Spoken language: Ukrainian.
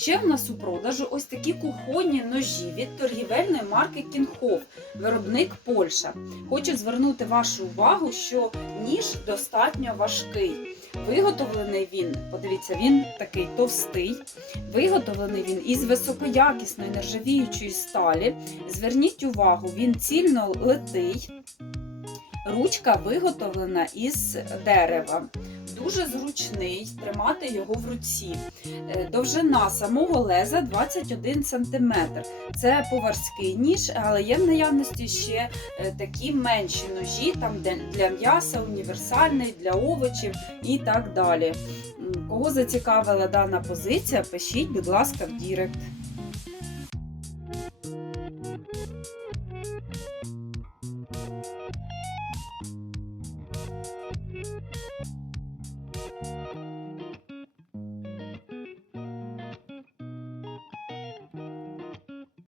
Ще в нас у продажу ось такі кухонні ножі від торгівельної марки Кінхоф, виробник Польща. Хочу звернути вашу увагу, що ніж достатньо важкий. Виготовлений він, подивіться, він такий товстий. Виготовлений він із високоякісної нержавіючої сталі. Зверніть увагу, він цільно литий. Ручка виготовлена із дерева. Дуже зручний тримати його в руці. Е, Довжина самого леза 21 см. Це поварський ніж, але є в наявності ще е, такі менші ножі, там для м'яса, універсальний, для овочів і так далі. Кого зацікавила дана позиція, пишіть, будь ласка, в Дірект.